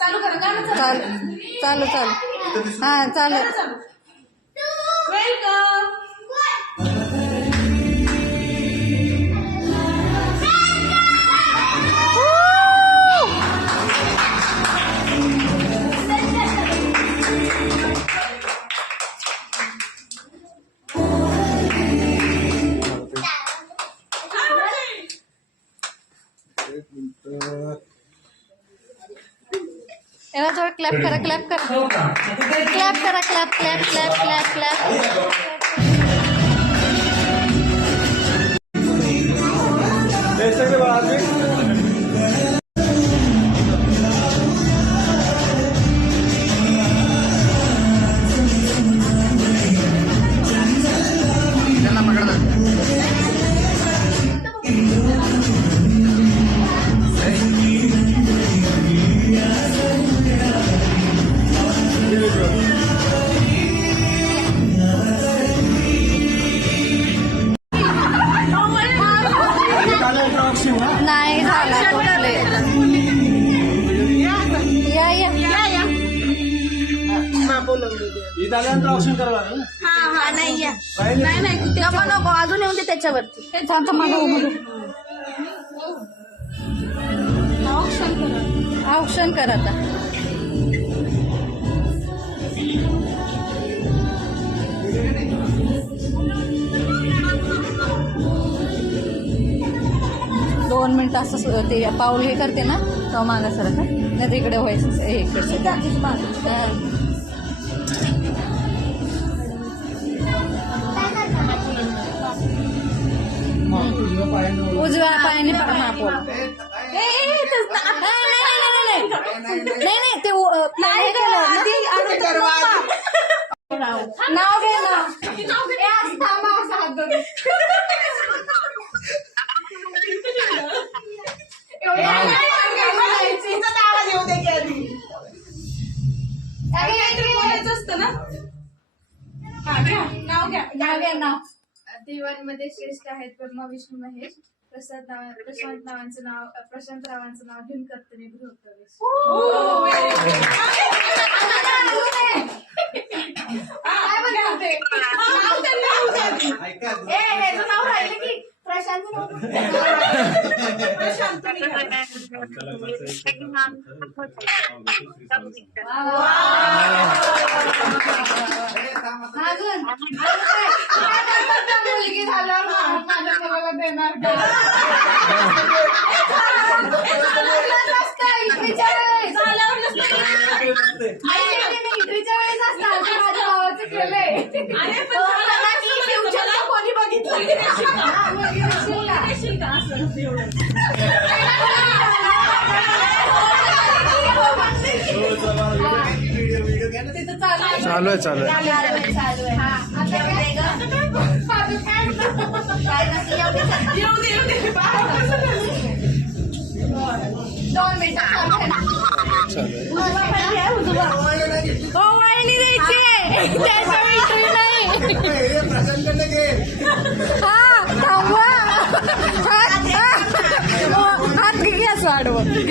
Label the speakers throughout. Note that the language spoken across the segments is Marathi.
Speaker 1: चालू करा गाणं चालू.
Speaker 2: चालू चालू चालू. हा चालू एव्हा थोडं क्लॅप करा क्लॅप करा. क्लॅप करा clap clap clap clap clap
Speaker 3: इथं आल्यानंतर ऑप्शन करावं लागेल ना.
Speaker 1: हा नाही या. नाही. नाही नको नको अजून येऊन दे त्याच्यावरती.
Speaker 2: थांब थांब उभं
Speaker 1: करा.
Speaker 2: औक्षण कर आता. दोन मिनिटं असं सु- ते पाऊल हे करते ना तेव्हा मागा सर नाही तर इकडे व्हायचं हे इकडचं. हा. उजव्या पायाने बोल. नाही नाही, नाही, नाही, नाही. नाही नाही. ते. नाव घे. नाव घ्या. नाव घ्या. नाव
Speaker 4: देवांमध्ये श्रेष्ठ आहेत ब्रह्मा विष्णू महेश. प्रसाद नाव प्रशांत नावांचं नाव प्रशांत रावांचं नाव घेऊन करते मी गृहप्रवेश?
Speaker 1: नाव त्यांना होऊ द्या आधी. ए, ह्याचं नाव राहिलं की प्रशांत नाव. प्रशांत नाही का?
Speaker 2: अजून अजून काय? काय करतात त्या मुलगी झाल्यावर मा- माझ्या मुलाला देणार का? ए, झाल्यावर नसतं, इकडच्या वेळेस. आई म्हणते ना, इकडच्या वेळेस असतं, असं माझ्या भावाचं केलंय.
Speaker 1: अरे, पण झालं की future कोणी बघितलं
Speaker 2: हा, मुलगी देशील का? तिथं चालू आहे.
Speaker 3: चालू आहे चालू आहे
Speaker 2: चालू आहे. हा, आता काय? माझं काय? काय नसेल, एवढी चालू.
Speaker 1: येऊ दे येऊ दे बाहेर कसं झालं?
Speaker 2: दोन मिनिटं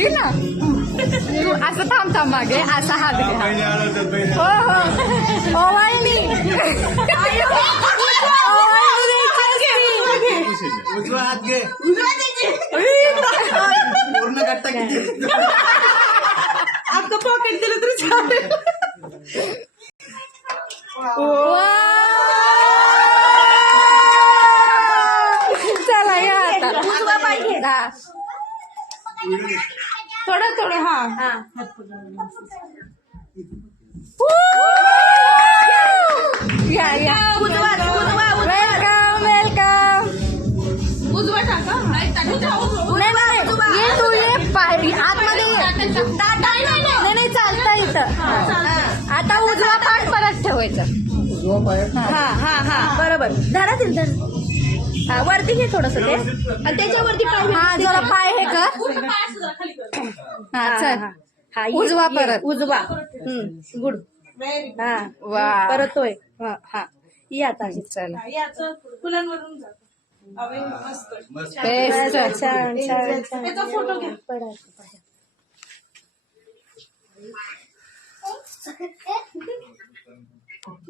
Speaker 2: आडवं. घे ना. तू असं थांब थांब मागे असा हात हा. हो हो हो वहिनी वहिनी द्यायची असती.
Speaker 3: उजवा हात घे
Speaker 1: उजवा त्याची.
Speaker 3: पूर्ण गट्टा किती
Speaker 1: अख्खं पॉकेट दिलं तरी चालेल
Speaker 2: चला या आता
Speaker 1: पाहिजे. थोडं थोडं हा.
Speaker 2: या वेलकम वेलकम
Speaker 1: उजवा टाका नाही टाका.
Speaker 2: नाही. नाही ये तू ये पाय आतमध्ये ये. नाही नाही चालतं इथं. हा. आता उजवा पाठ परत ठेवायचं.
Speaker 1: हा हा. हा. बरोबर. धरा तिल धर. हा वरती घे थोडस ते. आणि त्याच्यावरती पाय
Speaker 2: हा जरा पाय हे कर. हा चल.
Speaker 1: हा
Speaker 2: उजवा परत.
Speaker 1: उजवा. हम्म गुड. हा.
Speaker 2: वा.
Speaker 1: परत होय हा हा.
Speaker 4: या आता.
Speaker 2: चला.
Speaker 1: याचं फुलांवरून जातो अवे मस्त.
Speaker 2: बेस्ट
Speaker 4: छान छान छान.
Speaker 1: त्याचा फोटो घ्या
Speaker 4: पडा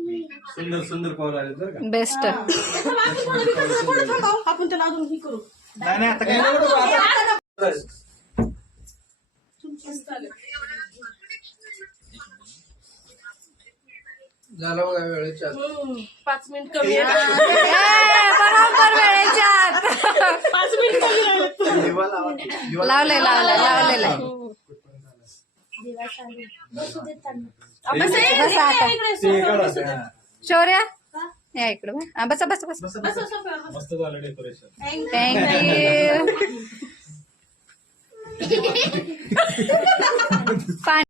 Speaker 5: सुंदर सुंदर कॉल आले बरं का?
Speaker 2: बेस्ट.
Speaker 1: आपण त्याला अजून हे करू.
Speaker 5: नाही नाही आता आता झालं बघा वेळेच्या
Speaker 1: पाच मिनिट कमी
Speaker 2: बरोबर वेळेच्या आत.
Speaker 1: पाच मिनिट कमी आहे.
Speaker 5: दिवा लावा दिवा
Speaker 2: लावले लावले लावलेलं आहे. बस आता
Speaker 5: ते इकडं असं, हा.
Speaker 2: शौर्या? या इकडे बस. हा, बसा बसा बसा.
Speaker 5: मस्त झालं डेकोरेशन
Speaker 2: थँक्यू पाणी